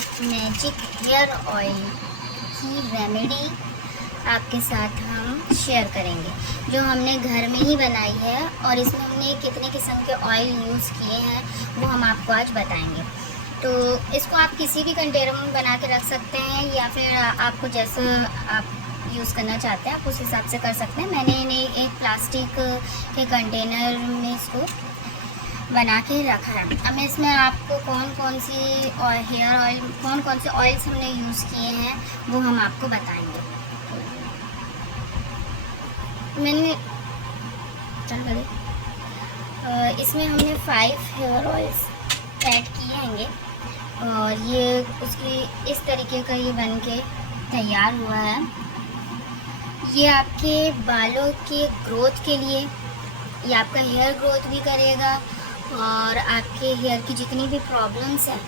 आज magic hair oil की remedy आपके साथ हम शेयर करेंगे, जो हमने घर में ही बनाई है और इसमें हमने कितने किस्म के ऑयल यूज़ किए हैं वो हम आपको आज बताएंगे। तो इसको आप किसी भी कंटेनर में बना के रख सकते हैं या फिर आपको जैसा आप यूज़ करना चाहते हैं आप उस हिसाब से कर सकते हैं। मैंने इन्हें एक प्लास्टिक के कंटेनर में इसको बना के रखा है। अब मैं इसमें आपको कौन कौन सी हेयर ऑयल, कौन कौन से ऑयल्स हमने यूज़ किए हैं वो हम आपको बताएंगे। मैंने इसमें हमने 5 हेयर ऑयल्स ऐड किए हैंगे और ये उसकी इस तरीके का ये बन के तैयार हुआ है। ये आपके बालों के ग्रोथ के लिए, ये आपका हेयर ग्रोथ भी करेगा और आपके हेयर की जितनी भी प्रॉब्लम्स हैं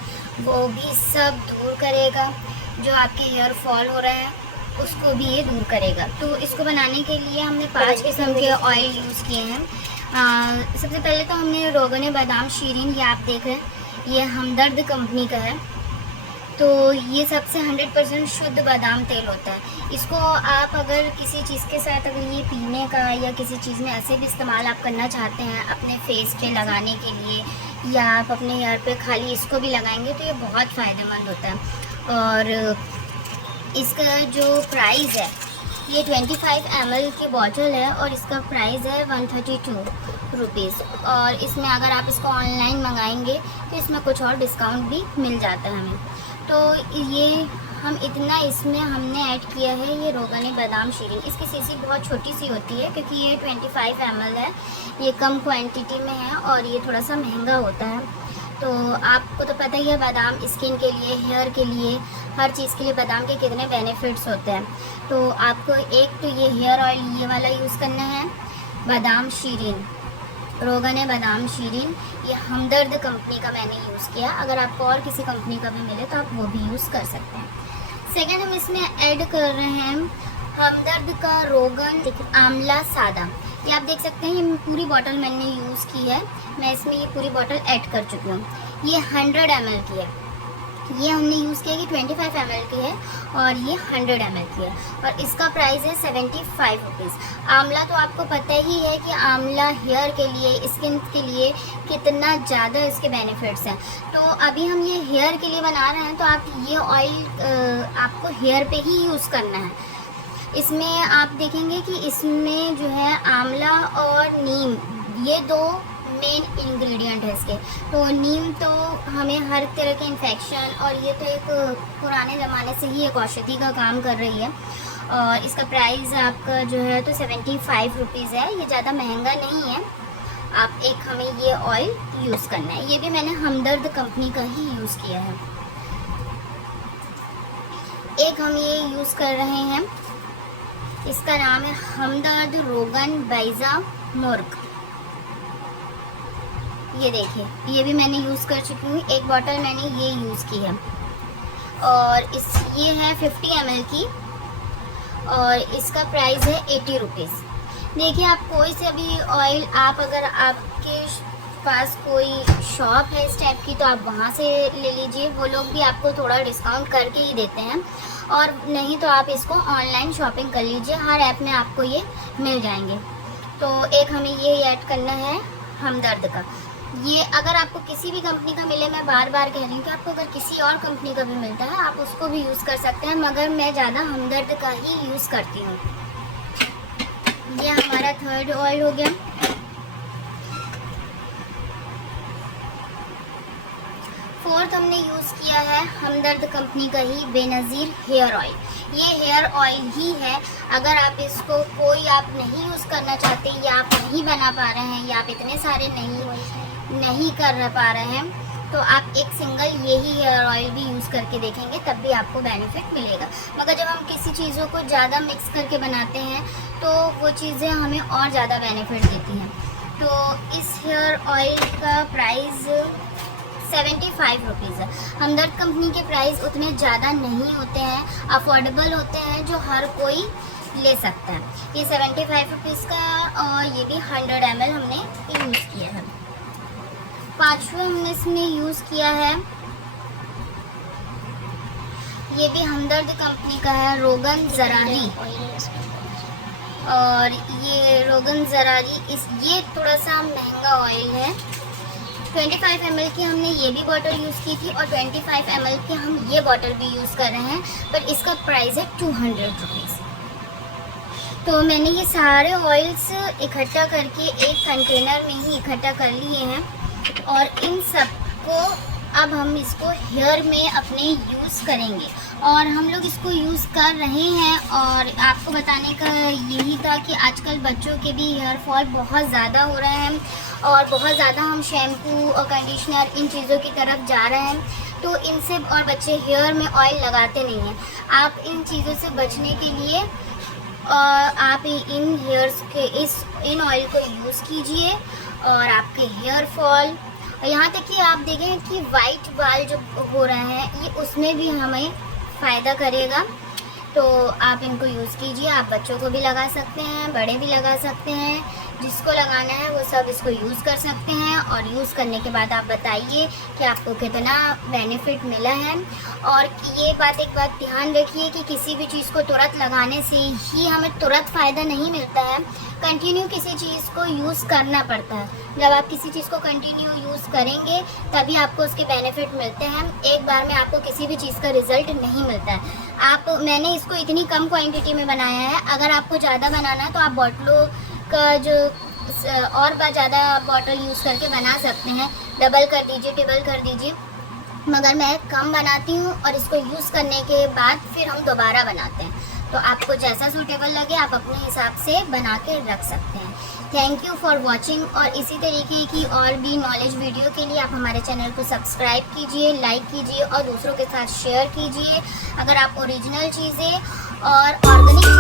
वो भी सब दूर करेगा। जो आपके हेयर फॉल हो रहा है उसको भी ये दूर करेगा। तो इसको बनाने के लिए हमने 5 किस्म के ऑयल यूज़ किए हैं। सबसे पहले तो हमने रोगन बादाम शीरीन, ये आप देख रहे हैं, ये हमदर्द कंपनी का है। तो ये सबसे 100% शुद्ध बादाम तेल होता है। इसको आप अगर किसी चीज़ के साथ, अगर ये पीने का या किसी चीज़ में ऐसे भी इस्तेमाल आप करना चाहते हैं अपने फेस पे लगाने के लिए, या आप अपने हेयर पे खाली इसको भी लगाएंगे तो ये बहुत फ़ायदेमंद होता है। और इसका जो प्राइस है, ये 25 ml की बॉटल है और इसका प्राइस है 132 रुपीज़। और इसमें अगर आप इसको ऑनलाइन मंगाएंगे तो इसमें कुछ और डिस्काउंट भी मिल जाता है हमें। तो ये हम इतना इसमें हमने ऐड किया है, ये रोगन बादाम शीरीन। इसकी सीसी बहुत छोटी सी होती है क्योंकि ये 25 ml है, ये कम क्वांटिटी में है और ये थोड़ा सा महंगा होता है। तो आपको तो पता ही है बादाम स्किन के लिए, हेयर के लिए, हर चीज़ के लिए बादाम के कितने बेनिफिट्स होते हैं। तो आपको एक तो ये हेयर ऑयल ये वाला यूज़ करना है, बादाम शीरीन, रोगन बादाम शीरीन, ये हमदर्द कंपनी का मैंने यूज़ किया। अगर आपको और किसी कंपनी का भी मिले तो आप वो भी यूज़ कर सकते हैं। सेकेंड हम इसमें ऐड कर रहे हैं हमदर्द का रोगन आंवला सादा। ये आप देख सकते हैं, ये पूरी बॉटल मैंने यूज़ की है। मैं इसमें ये पूरी बॉटल ऐड कर चुकी हूँ। ये 100 ml की है। ये हमने यूज़ किया कि 25 ml की है और ये 100 ml की है और इसका प्राइस है 75 रुपीज़। आंवला तो आपको पता ही है कि आंवला हेयर के लिए, स्किन के लिए कितना ज़्यादा इसके बेनिफिट्स हैं। तो अभी हम ये हेयर के लिए बना रहे हैं तो आप ये ऑयल आपको हेयर पे ही यूज़ करना है। इसमें आप देखेंगे कि इसमें जो है आंवला और नीम, ये 2 मेन इंग्रेडिएंट है इसके। तो नीम तो हमें हर तरह के इन्फेक्शन, और ये तो एक पुराने ज़माने से ही एक औषधि का काम कर रही है। और इसका प्राइस आपका जो है तो 75 रुपीज़ है, ये ज़्यादा महंगा नहीं है। आप एक हमें ये ऑयल यूज़ करना है। ये भी मैंने हमदर्द कंपनी का ही यूज़ किया है। एक हम ये यूज़ कर रहे हैं, इसका नाम है हमदर्द रोगन बैजा मुर्ग। ये देखिए, ये भी मैंने यूज़ कर चुकी हूँ। एक बॉटल मैंने ये यूज़ की है और ये है 50 ml की और इसका प्राइस है 80 रुपीज़। देखिए, आप कोई से भी ऑयल, आप अगर आपके पास कोई शॉप है इस टाइप की तो आप वहाँ से ले लीजिए, वो लोग भी आपको थोड़ा डिस्काउंट करके ही देते हैं। और नहीं तो आप इसको ऑनलाइन शॉपिंग कर लीजिए, हर ऐप में आपको ये मिल जाएंगे। तो एक हमें ये ऐड करना है हमदर्द का। ये अगर आपको किसी भी कंपनी का मिले, मैं बार बार कह रही हूँ कि आपको अगर किसी और कंपनी का भी मिलता है आप उसको भी यूज़ कर सकते हैं, मगर मैं ज़्यादा हमदर्द का ही यूज़ करती हूँ। ये हमारा 3rd ऑयल हो गया। 4th हमने यूज़ किया है हमदर्द कंपनी का ही बेनज़ीर हेयर ऑयल। ये हेयर ऑयल ही है। अगर आप इसको कोई आप नहीं यूज़ करना चाहते, या आप नहीं बना पा रहे हैं, या आप इतने सारे नहीं कर पा रहे हैं, तो आप एक सिंगल यही हेयर ऑयल भी यूज़ करके देखेंगे, तब भी आपको बेनिफिट मिलेगा। मगर जब हम किसी चीज़ों को ज़्यादा मिक्स करके बनाते हैं तो वो चीज़ें हमें और ज़्यादा बेनिफिट देती हैं। तो इस हेयर ऑयल का प्राइस 75 रुपीज़ है। हमदर्द कंपनी के प्राइस उतने ज़्यादा नहीं होते हैं, अफोर्डेबल होते हैं, जो हर कोई ले सकता है। ये 75 रुपीज़ का और ये भी 100 ml हमने यूज़ किया है। 5वां हमने इसमें यूज़ किया है ये भी हमदर्द कंपनी का है, रोगन ज़रारी। और ये रोगन ज़रारी ये थोड़ा सा महंगा ऑयल है। 25 ml की हमने ये भी बॉटल यूज़ की थी और 25 ml की हम ये बॉटल भी यूज़ कर रहे हैं, पर इसका प्राइस है 200 रुपीज़। तो मैंने ये सारे ऑयल्स इकट्ठा करके एक कंटेनर में ही इकट्ठा कर लिए हैं और इन सबको अब हम इसको हेयर में अपने यूज़ करेंगे और हम लोग इसको यूज़ कर रहे हैं। और आपको बताने का यही था कि आजकल बच्चों के भी हेयर फॉल बहुत ज़्यादा हो रहे हैं और बहुत ज़्यादा हम शैम्पू और कंडीशनर इन चीज़ों की तरफ जा रहे हैं, तो इनसे और बच्चे हेयर में ऑयल लगाते नहीं हैं। आप इन चीज़ों से बचने के लिए आप इन हेयर्स के इन ऑयल को यूज़ कीजिए और आपके हेयर फॉल, यहाँ तक कि आप देखें कि वाइट बाल जो हो रहे हैं ये उसमें भी हमें फ़ायदा करेगा। तो आप इनको यूज़ कीजिए। आप बच्चों को भी लगा सकते हैं, बड़े भी लगा सकते हैं, जिसको लगाना है वो सब इसको यूज़ कर सकते हैं। और यूज़ करने के बाद आप बताइए कि आपको कितना बेनिफिट मिला है। और एक बात ध्यान रखिए कि किसी भी चीज़ को तुरंत लगाने से ही हमें तुरंत फ़ायदा नहीं मिलता है, कंटिन्यू किसी चीज़ को यूज़ करना पड़ता है। जब आप किसी चीज़ को कंटिन्यू यूज़ करेंगे तभी आपको उसके बेनिफिट मिलते हैं। एक बार में आपको किसी भी चीज़ का रिज़ल्ट नहीं मिलता है। मैंने इसको इतनी कम क्वांटिटी में बनाया है, अगर आपको ज़्यादा बनाना है तो आप बॉटलों का जो और ज़्यादा बॉटल यूज़ करके बना सकते हैं, डबल कर दीजिए, ट्रिपल कर दीजिए, मगर मैं कम बनाती हूँ और इसको यूज़ करने के बाद फिर हम दोबारा बनाते हैं। तो आपको जैसा सूटेबल लगे आप अपने हिसाब से बना के रख सकते हैं। Thank you for watching. और इसी तरीके की और भी नॉलेज वीडियो के लिए आप हमारे चैनल को सब्सक्राइब कीजिए, लाइक कीजिए और दूसरों के साथ शेयर कीजिए। अगर आप ओरिजिनल चीज़ें और ऑर्गेनिक